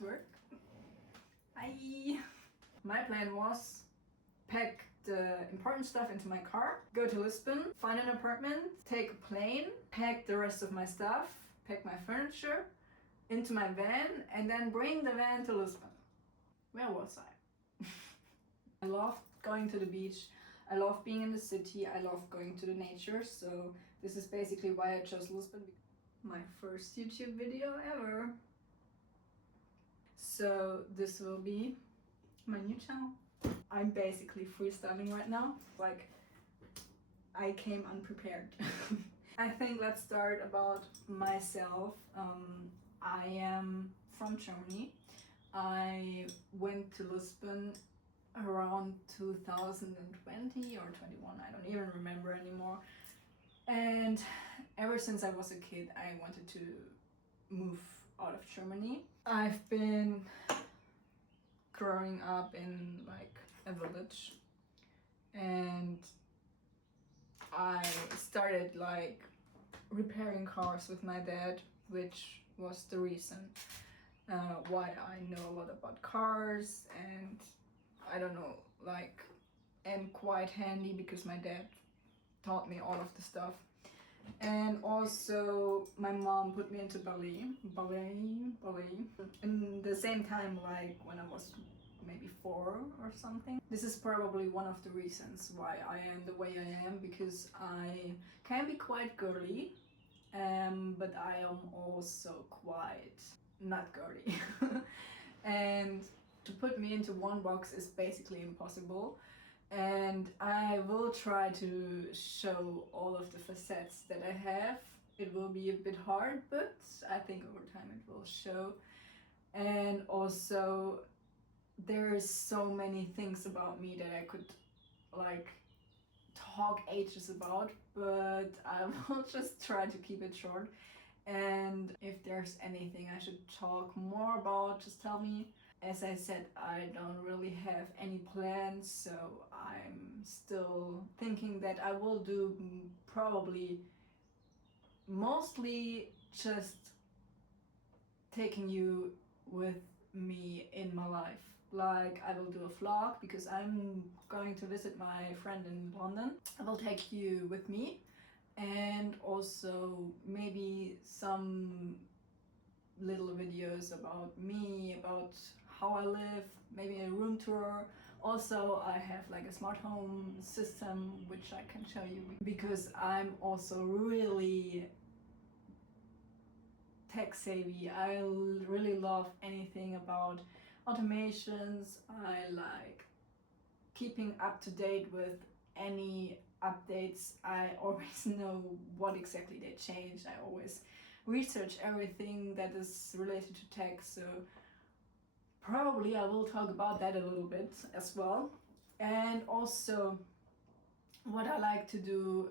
this work? Hi! My plan was pack the important stuff into my car, go to Lisbon, find an apartment, take a plane, pack the rest of my stuff, pack my furniture into my van, and then bring the van to Lisbon. Where was I? I love going to the beach, I love being in the city, I love going to the nature, so this is basically why I chose Lisbon. My first YouTube video ever. So this will be my new channel. I'm basically freestyling right now, like I came unprepared. I think let's start about myself. I am from Germany. I went to Lisbon around 2020 or 21, I don't even remember anymore. And ever since I was a kid, I wanted to move out of Germany. I've been growing up in like a village, and I started like repairing cars with my dad, which was the reason why I know a lot about cars, and I don't know, like am quite handy because my dad taught me all of the stuff. And also my mom put me into ballet in the same time, like when I was maybe 4 or something. This is probably one of the reasons why I am the way I am, because I can be quite girly, but I am also quite not girly. And to put me into one box is basically impossible. And I will try to show all of the facets that I have. It will be a bit hard, but I think over time it will show. And also there's so many things about me that I could like talk ages about, but I will just try to keep it short. And if there's anything I should talk more about, just tell me. As I said, I don't really have any plans, so I'm still thinking that I will do probably mostly just taking you with me in my life. Like I will do a vlog because I'm going to visit my friend in London. I will take you with me, and also maybe some little videos about me, about how I live, maybe a room tour. Also, I have like a smart home system which I can show you, because I'm also really tech savvy. I really love anything about automations. I like keeping up to date with any updates. I always know what exactly they changed. I always research everything that is related to tech, so probably I will talk about that a little bit as well. And also what I like to do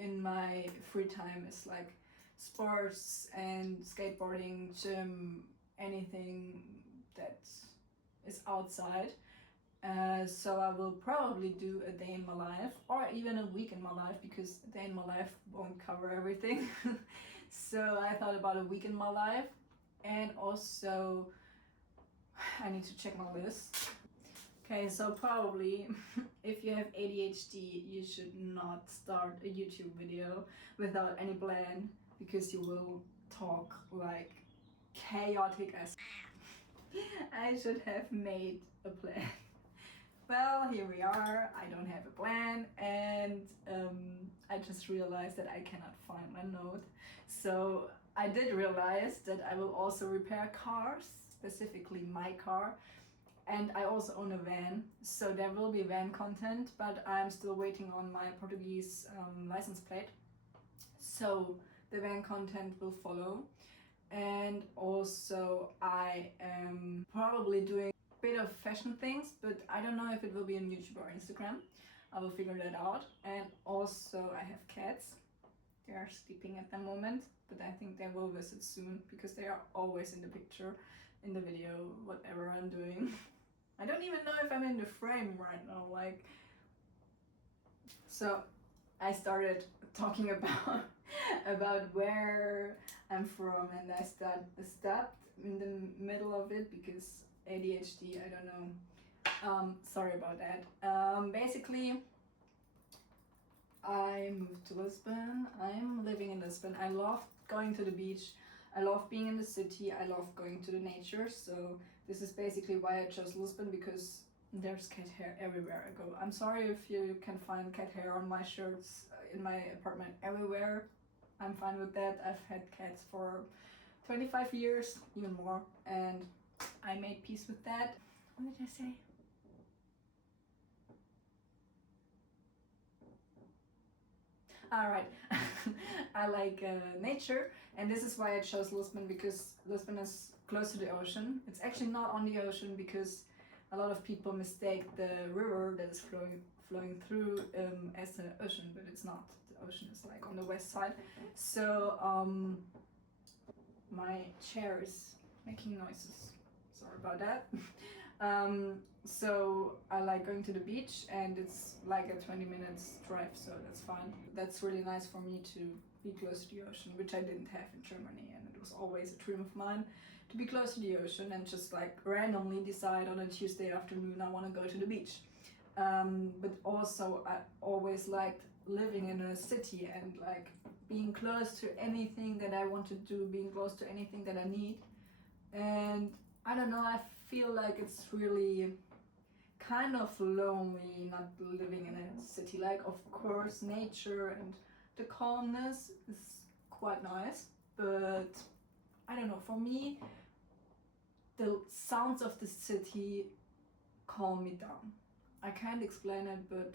in my free time is like sports and skateboarding, gym, anything that is outside. So I will probably do a day in my life, or even a week in my life, because a day in my life won't cover everything. So I thought about a week in my life. And also I need to check my list. Okay, so probably if you have ADHD, you should not start a YouTube video without any plan, because you will talk like chaotic as I should have made a plan. Well, here we are. I don't have a plan, and I just realized that I cannot find my note. So I did realize that I will also repair cars, specifically my car, and I also own a van, so there will be van content, but I'm still waiting on my Portuguese license plate. So the van content will follow. And also I am probably doing bit of fashion things, but I don't know if it will be on YouTube or Instagram. I will figure that out. And also I have cats. They are sleeping at the moment, but I think they will visit soon, because they are always in the picture, in the video, whatever I'm doing. I don't even know if I'm in the frame right now, like. So I started talking about where I'm from, and I stopped in the middle of it because ADHD, I don't know. Sorry about that. Basically, I moved to Lisbon. I'm living in Lisbon. I love going to the beach. I love being in the city. I love going to the nature. So this is basically why I chose Lisbon, because there's cat hair everywhere I go. I'm sorry if you can find cat hair on my shirts in my apartment everywhere. I'm fine with that. I've had cats for 25 years, even more, and I made peace with that. What did I say? Alright, I like nature, and this is why I chose Lisbon, because Lisbon is close to the ocean. It's actually not on the ocean, because a lot of people mistake the river that is flowing through as the ocean, but it's not. The ocean is like on the west side. So my chair is making noises. Sorry about that. So I like going to the beach, and it's like a 20 minutes drive, so that's fine. That's really nice for me to be close to the ocean, which I didn't have in Germany, and it was always a dream of mine to be close to the ocean and just like randomly decide on a Tuesday afternoon I want to go to the beach. But also I always liked living in a city and like being close to anything that I want to do, being close to anything that I need. And I don't know, I feel like it's really kind of lonely not living in a city. Like, of course, nature and the calmness is quite nice, but I don't know, for me the sounds of the city calm me down. I can't explain it, but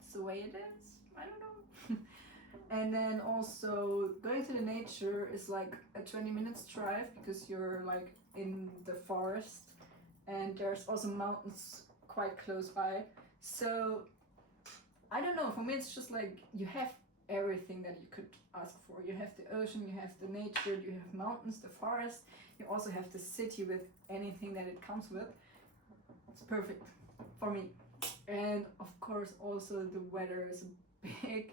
it's the way it is. I don't know. And then also going to the nature is like a 20 minutes drive, because you're like in the forest, and there's also mountains quite close by. So I don't know, for me it's just like you have everything that you could ask for. You have the ocean, you have the nature, you have mountains, the forest, you also have the city with anything that it comes with. It's perfect for me. And of course also the weather is a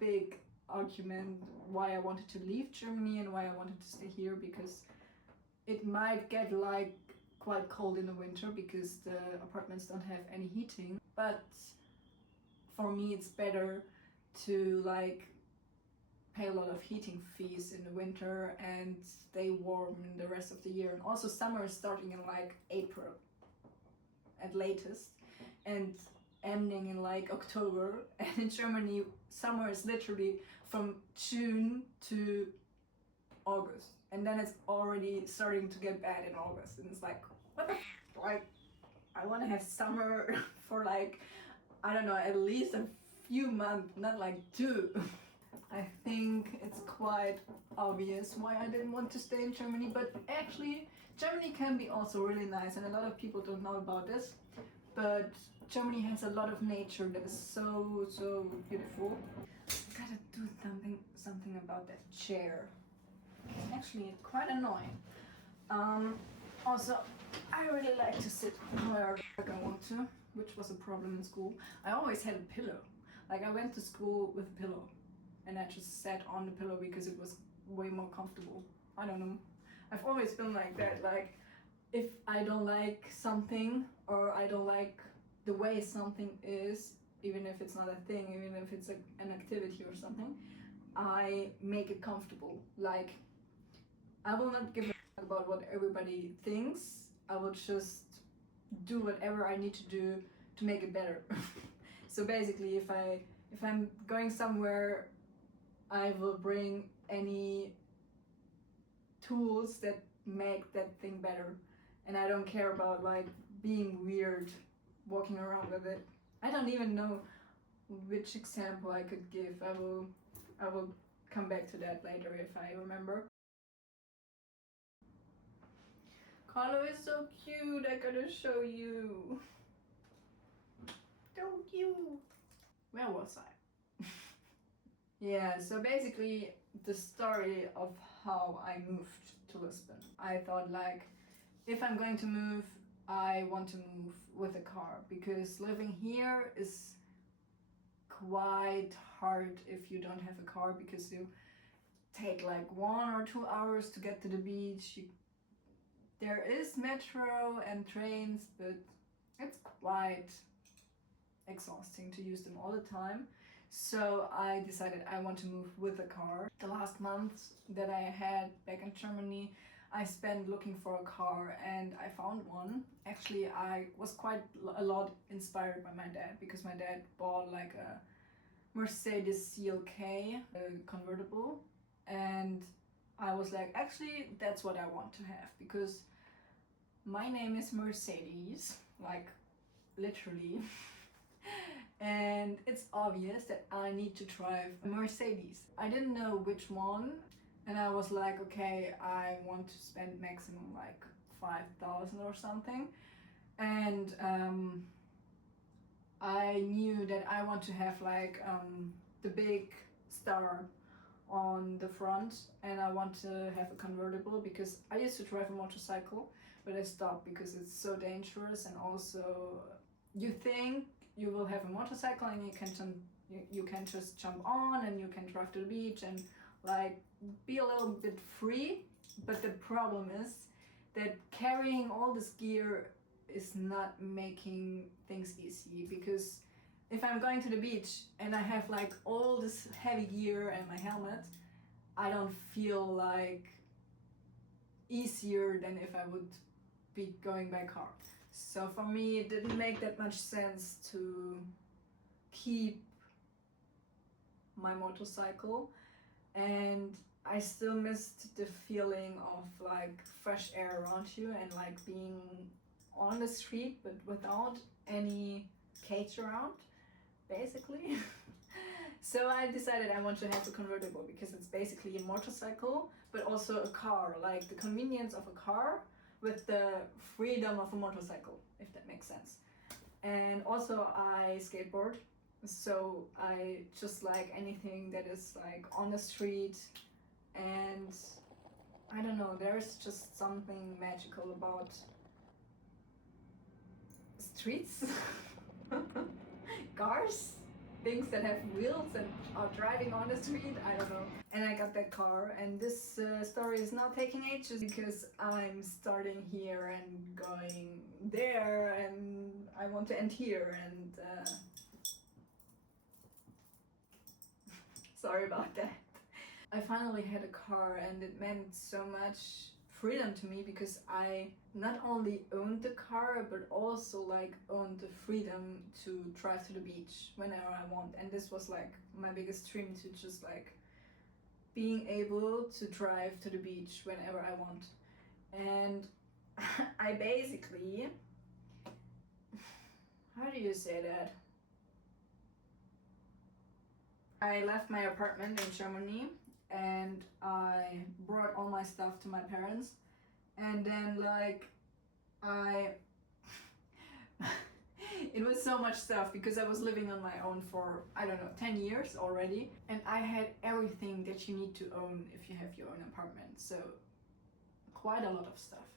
big argument why I wanted to leave Germany and why I wanted to stay here, because it might get like quite cold in the winter because the apartments don't have any heating. But for me it's better to like pay a lot of heating fees in the winter and stay warm in the rest of the year. And also summer is starting in like April at latest and ending in like October. And in Germany summer is literally from June to August, and then it's already starting to get bad in August, and it's like, what the like, I want to have summer for like, I don't know, at least a few months, not like 2. I think it's quite obvious why I didn't want to stay in Germany, but actually Germany can be also really nice, and a lot of people don't know about this, but Germany has a lot of nature that is so beautiful. Gotta do something about that chair. It's actually quite annoying. Also, I really like to sit where I want to, which was a problem in school. I always had a pillow. Like, I went to school with a pillow, and I just sat on the pillow because it was way more comfortable. I don't know. I've always been like that. Like, if I don't like something, or I don't like the way something is, even if it's not a thing, even if it's an activity or something, I make it comfortable. Like, I will not give a fuck about what everybody thinks. I will just do whatever I need to do to make it better. So basically, if I'm going somewhere, I will bring any tools that make that thing better, and I don't care about like being weird walking around with it. I don't even know which example I could give. I will come back to that later if I remember. Carlo is so cute. I gotta show you. So cute. Where was I? Yeah, so basically the story of how I moved to Lisbon. I thought like, if I'm going to move, I want to move with a car, because living here is quite hard if you don't have a car, because you take like 1 or 2 hours to get to the beach. There is metro and trains, but it's quite exhausting to use them all the time. So I decided I want to move with a car. The last month that I had back in Germany, I spent looking for a car and I found one. Actually, I was quite a lot inspired by my dad, because my dad bought like a Mercedes CLK, a convertible, and I was like, actually, that's what I want to have, because my name is Mercedes, like literally. And it's obvious that I need to drive a Mercedes. I didn't know which one, and I was like, okay, I want to spend maximum like 5,000 or something. And I knew that I want to have like the big star on the front, and I want to have a convertible, because I used to drive a motorcycle, but I stopped because it's so dangerous, and also you think you will have a motorcycle and you can just jump on and you can drive to the beach and like be a little bit free. But the problem is that carrying all this gear is not making things easy, because if I'm going to the beach and I have like all this heavy gear and my helmet, I don't feel like easier than if I would be going by car. So for me, it didn't make that much sense to keep my motorcycle, and I still missed the feeling of like fresh air around you and like being on the street but without any cage around, basically. So I decided I want to have a convertible, because it's basically a motorcycle but also a car, like the convenience of a car with the freedom of a motorcycle, if that makes sense. And also I skateboard, so I just like anything that is like on the street, and I don't know, there's just something magical about streets, cars, things that have wheels and are driving on the street, I don't know. And I got that car, and this story is now taking ages, because I'm starting here and going there, and I want to end here, and sorry about that. I finally had a car, and it meant so much freedom to me, because I not only owned the car but also like owned the freedom to drive to the beach whenever I want. And this was like my biggest dream, to just like being able to drive to the beach whenever I want. And I basically, how do you say that? I left my apartment in Germany and I brought all my stuff to my parents, and then like it was so much stuff, because I was living on my own for, I don't know, 10 years already, and I had everything that you need to own if you have your own apartment, so quite a lot of stuff.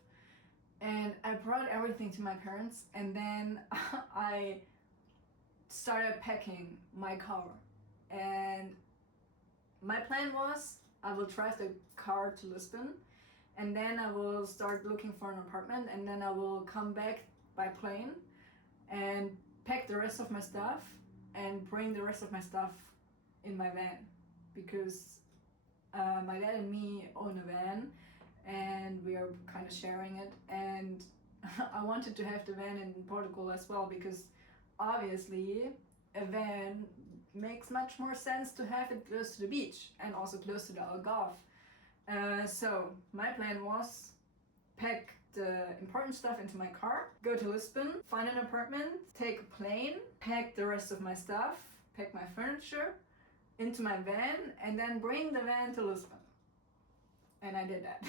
And I brought everything to my parents, and then I started packing my car. And my plan was, I will drive the car to Lisbon, and then I will start looking for an apartment, and then I will come back by plane and pack the rest of my stuff and bring the rest of my stuff in my van, because my dad and me own a van and we are kind of sharing it, and I wanted to have the van in Portugal as well, because obviously a van makes much more sense to have it close to the beach and also close to the Algarve. So my plan was pack the important stuff into my car, go to Lisbon, find an apartment, take a plane, pack the rest of my stuff, pack my furniture into my van, and then bring the van to Lisbon. And I did that.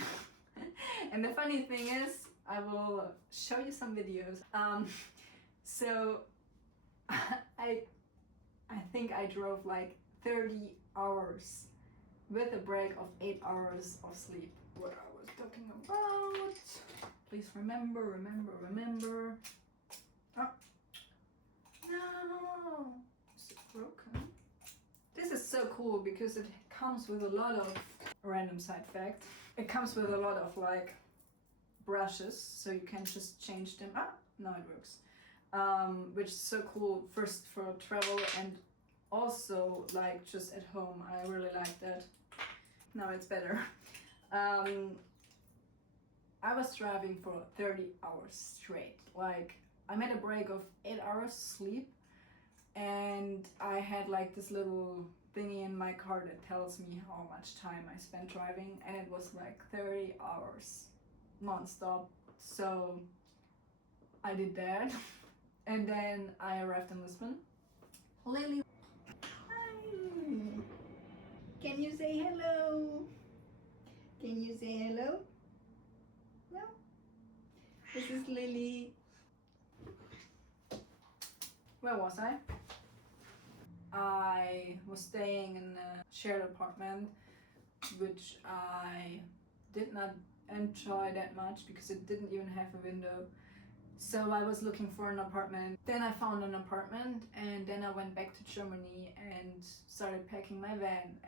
And the funny thing is, I will show you some videos. So I think I drove like 30 hours with a break of 8 hours of sleep. What I was talking about. Please remember. Oh. No. Is it broken? This is so cool because it comes with a lot of random side fact. It comes with a lot of like brushes, so you can just change them. Now it works. Which is so cool, first for travel and also like just at home. I really like that. Now it's better. I was driving for 30 hours straight. Like, I made a break of 8 hours sleep, and I had like this little thingy in my car that tells me how much time I spent driving, and it was like 30 hours non-stop. So I did that. And then I arrived in Lisbon. Lily, hi. Can you say hello? Can you say hello? No? This is Lily. Where was I? I was staying in a shared apartment, which I did not enjoy that much because it didn't even have a window. So I was looking for an apartment. Then I found an apartment, and then I went back to Germany and started packing my van.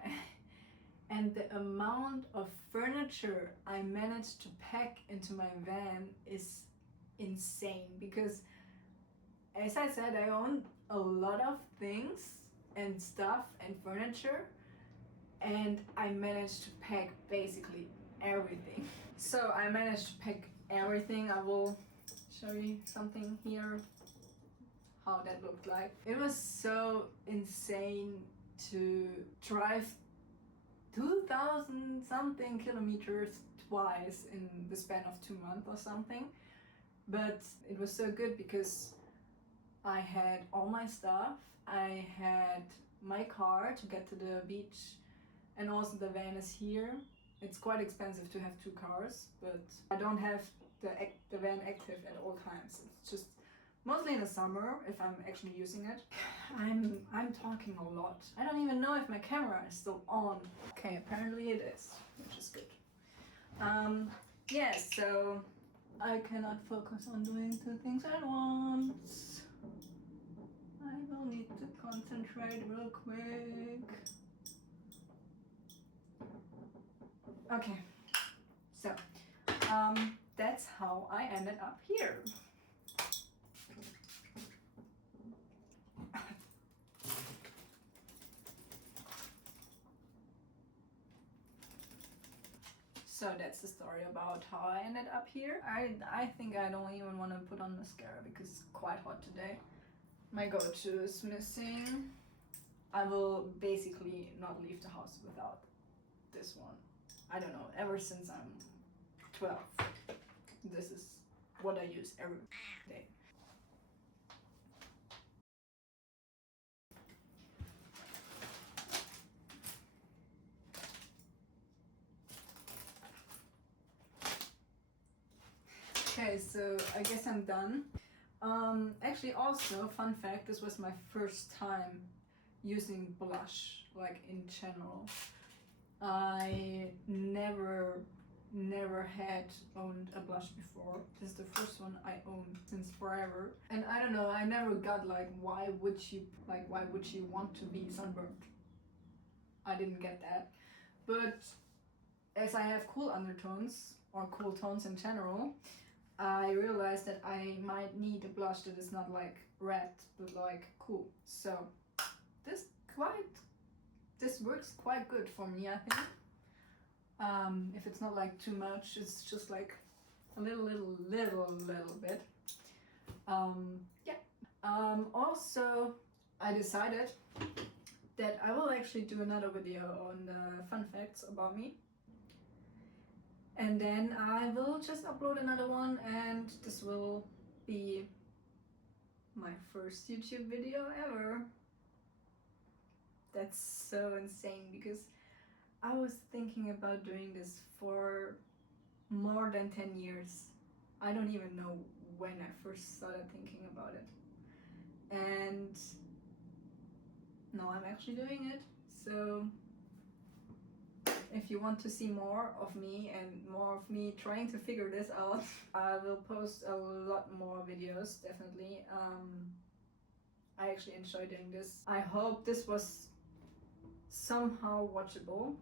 And the amount of furniture I managed to pack into my van is insane, because as I said, I own a lot of things and stuff and furniture, and I managed to pack basically everything. So I managed to pack everything. I will show you something here, how that looked like. It was so insane to drive 2,000 something kilometers twice in the span of 2 months or something. But it was so good because I had all my stuff, I had my car to get to the beach, and also the van is here. It's quite expensive to have 2 cars, but I don't have the van active at all times. It's just mostly in the summer if I'm actually using it. I'm talking a lot. I don't even know if my camera is still on. Okay, apparently it is, which is good. Yeah, so I cannot focus on doing 2 things at once. I will need to concentrate real quick. Okay, so that's how I ended up here. So that's the story about how I ended up here. I think I don't even want to put on mascara because it's quite hot today. My go-to is missing. I will basically not leave the house without this one. I don't know, ever since I'm 12. This is what I use every day. Okay, so I guess I'm done. Actually, also, fun fact, this was my first time using blush, like in general. I never had owned a blush before. This is the first one I owned since forever. And I don't know, I never got like, why would you want to be sunburned? I didn't get that. But as I have cool undertones, or cool tones in general, I realized that I might need a blush that is not like red, but like cool. So this works quite good for me, I think. If it's not like too much, it's just like a little bit. Yeah. Also, I decided that I will actually do another video on the fun facts about me. And then I will just upload another one, and this will be my first YouTube video ever. That's so insane, because I was thinking about doing this for more than 10 years. I don't even know when I first started thinking about it. And now I'm actually doing it. So if you want to see more of me and more of me trying to figure this out, I will post a lot more videos, definitely. I actually enjoy doing this. I hope this was somehow watchable,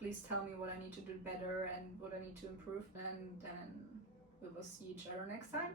please tell me what I need to do better and what I need to improve, and then we will see each other next time.